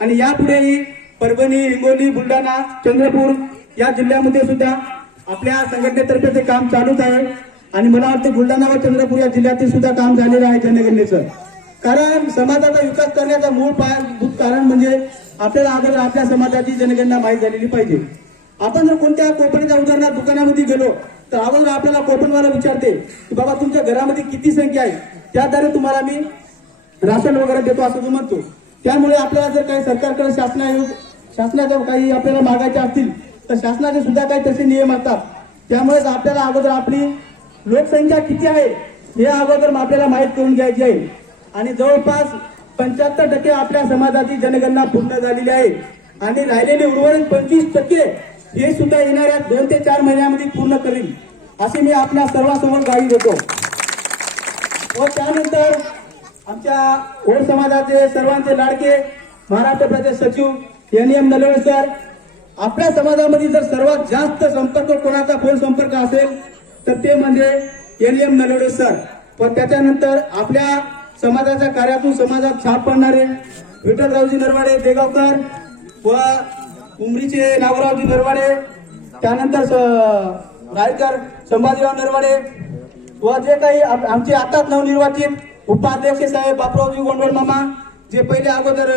आणि यापुढेही परभणी, हिंगोली, बुलढाणा, चंद्रपूर या जिल्ह्यामध्ये सुद्धा आपल्या संघटनेतर्फे ते काम चालूच आहे. आणि मला वाटतं बुलढाणा व चंद्रपूर या जिल्ह्यातील सुद्धा काम झालेलं आहे जनगणनेचं. कारण समाजाचा विकास करण्याचा मूळ पायाभूत कारण म्हणजे आपल्याला अगोदर आपल्या समाजाची जनगणना माहीत झालेली पाहिजे. आपण जर कोणत्या कोपऱ्याच्या उदाहरणार्थ दुकानामध्ये गेलो तर अगोदर आपल्याला कोपनवाला विचारते की बाबा तुमच्या घरामध्ये किती संख्या आहे, त्याद्वारे तुम्हाला मी राशन वगैरे देतो असं तो म्हणतो. त्यामुळे आपल्याला जर काही सरकारकडे शासनाच्या काही आपल्याला मागायचे असतील तर शासनाचे सुद्धा काही तसे नियम असतात. त्यामुळे आपल्याला अगोदर आपली लोकसंख्या किती आहे हे अगोदर आपल्याला माहीत करून घ्यायची आहे. आणि जवळपास 75% आपल्या समाजाची जनगणना पूर्ण झालेली आहे आणि राहिलेले उर्वरित 25% हे सुद्धा येणाऱ्या 2 ते 4 महिन्यामध्ये पूर्ण करील असे मी आपल्या सर्वांसमोर ग्वाही देतो. व त्यानंतर आमच्या ओड समाजाचे सर्वांचे लाडके महाराष्ट्र प्रदेश सचिव NM नलवडे सर, आपल्या समाजामध्ये जर सर्वात जास्त संपर्क कोणाचा फोन संपर्क असेल तर ते म्हणजे NM नलवडे सर. पण त्याच्यानंतर आपल्या समाजाच्या कार्यातून समाजात छाप पडणारे विठ्ठलरावजी नरवाडे देगावकर व उमरीचे नागोरावजी नरवाडे, त्यानंतर रायकर संभाजीराव नरवाडे व जे काही आमचे आताच नवनिर्वाचित उपाध्यक्ष साहेब बापूरावजी गोंडवळ मामा, जे पहिले अगोदर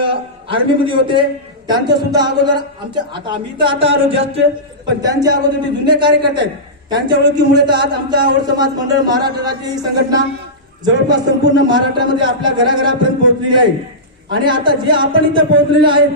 आर्मीमध्ये होते, त्यांचं सुद्धा अगोदर आमच्या आम्ही तर आता आलो जस्ट, पण त्यांच्या अगोदर ते जुने कार्यकर्ते आहेत. त्यांच्या ओळखीमुळे तर आज आमचा ओड समाज मंडळ महाराष्ट्र राज्य ही संघटना जवळपास संपूर्ण महाराष्ट्रामध्ये आपल्या घराघरापर्यंत पोहोचलेली आहे. आणि आता जे आपण इथं पोहोचलेले आहेत